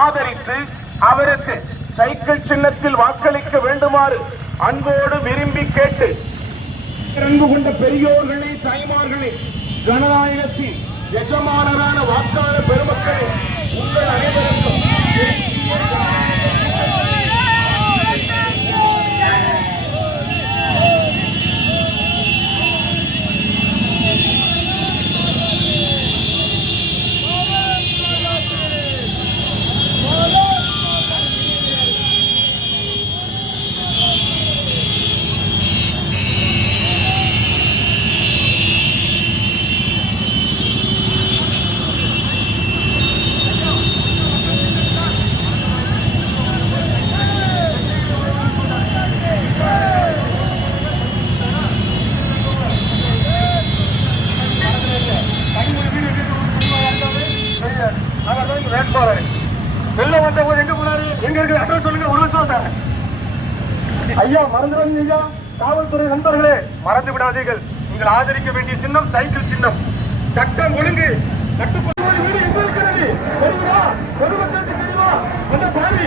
ஆதரித்து அவருக்கு சைக்கிள் சின்னத்தில் வாக்களிக்க வேண்டுமாறு அன்போடு விரும்பி கேட்டு, அன்பு கொண்ட பெரியோர்களே, தாய்மார்களே, ஜனநாயகத்தின் எஜமானரான வாக்காளர் பெருமக்களே, உங்கள் அனைவருக்கும் வெள்ளம் வந்த போது எங்க போனாரு, எங்க இருக்கிற அட்ரஸ் சொல்லுங்க, ஒரு வருஷம் சார். ஐயா மறந்துடாதீங்க ஐயா, காவல்துறை நண்பர்களே மறந்து விடாதீர்கள். நீங்கள் ஆதரிக்க வேண்டிய சின்னம் சைக்கிள் சின்னம். சட்டம் ஒழுங்கு கட்டுப்பாடு வீடு எங்க இருக்கிறது தெரியுமா? ஒரு வருஷத்துக்கு தெரியுமா? அந்த பாவி